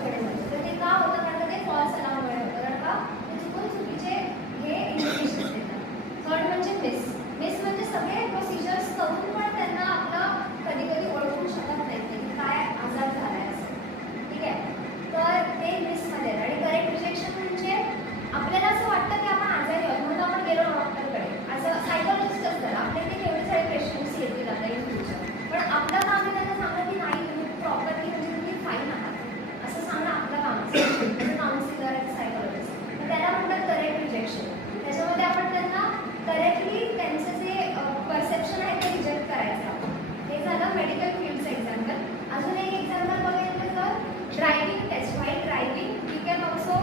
डॉक्टरकडे जातो. तर ते का होतं? कारण ते फॉल्स अलार्ममुळे होतं. कारण का ते चुकून चुकीचे हे इंडिकेशन्स देतात. थर्ड म्हणजे मिस म्हणजे सगळे प्रोसिजर्स करून पण त्यांना आपलं कधी कधी ओळखू शकत नाहीत की काय आजार झालाय असं. ठीक आहे, तर ते मिसमध्ये. आणि करेक्ट रिजेक्शन म्हणजे आपल्याला असं वाटतं की आपण आजारी आहोत म्हणून आपण गेलो डॉक्टरकडे. असं सायकोलॉजिस्ट असतात, आपले ते एवढे सारे पेशंट्स येतील आपल्या इन फ्युचर, पण आपलं काम आहे त्यांना सांगणं की नाही, तुम्ही प्रॉपरली म्हणजे तुम्ही फाईन आहात असं सांगणं आपलं काम असतं. काउन्सिलर आणि सायकोलॉजिस्ट, तर त्याला म्हणतात करेक्ट रिजेक्शन. त्याच्यामध्ये आपण त्यांना करेक्टली त्यांचं जे परसेप्शन आहे ते रिजेक्ट करायचं आपण. हे झालं मेडिकल फील्डचं एक्झाम्पल. अजून एक एक्झाम्पल बघायचं तर driving test. While driving we can also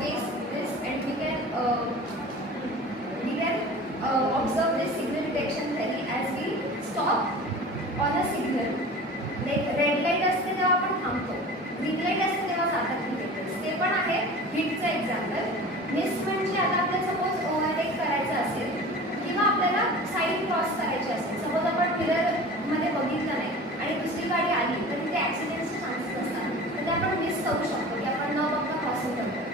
face this and we can observe this signal detection theory as we stop on a signal. like red light असते तेव्हा आपण थांबतो, ग्रीन लाईट असते तेव्हा जातात व्हेकल्स. ते पण आहे हिटचं एक्झाम्पल. मिस म्हणजे आता आपल्याला सपोज ओव्हरटेक करायचं असेल किंवा आपल्याला साईड क्रॉस करायची असेल, सपोज आपण मिररमध्ये बघितलं नाही आणि दुसरी गाडी आली तर तिथे ॲक्सिडेंटचे चान्सेस असतात, तर ते आपण मिस करू शकतो की आपण न बघता क्रॉसिंग करतो.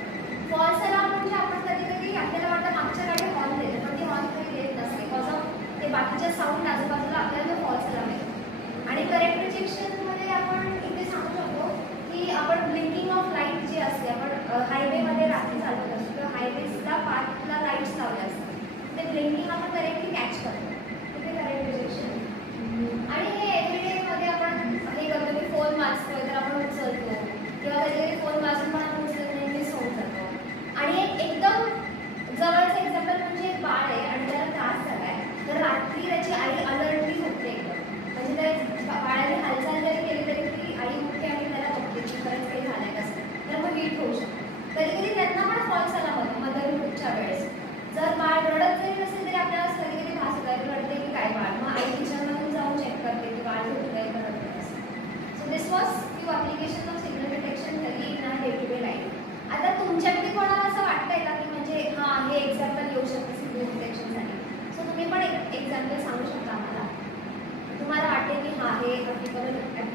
फॉल्स अलार्म म्हणजे आपण कधी कधी आपल्याला वाटतं मागच्या गाडी हॉर्न देते, पण ती हॉर्न कधी देत नसते बिकॉज ऑफ ते बाकीच्या साऊंड आजूबाजूला आपल्याला तो फॉल्स अलार्म येतो. आणि करेक्ट रिजेक्शनमध्ये आपण इथे सांगू शकतो की आपण ब्लिंकिंग ऑफ लाईट जे असते, आपण हायवेमध्ये रात्री चालवत असतो किंवा हायवेजला पार्कला लाईट्स लावले असतात, ते ब्लिंकिंग आपण करेक्टली कॅच करतो, तिथे करेक्ट रिजेक्शन. आणि हे एव्हरीडेमध्ये आपण हे करतो की फोन वाचतोय तर आपण उचलतो, किंवा कधी कधी फोन वाचून पण आपण उचलत नाही, मिस होऊन जातो. आणि एकदम जवळचं एक्झाम्पल म्हणजे एक बाळ आहे आणि त्याला त्रास झाला आहे, तर रात्री त्याची आई अलर्टली झोपते एकदम, म्हणजे त्या बाळाने हालचाल जरी केली तरी ती आई उठते आणि त्याला बघते की खरंच काही झालंय कसं, तर मग हीट होऊ शकतो. कधी कधी त्यांना पण फॉल्स आला होता मदरहुडच्या वेळेस.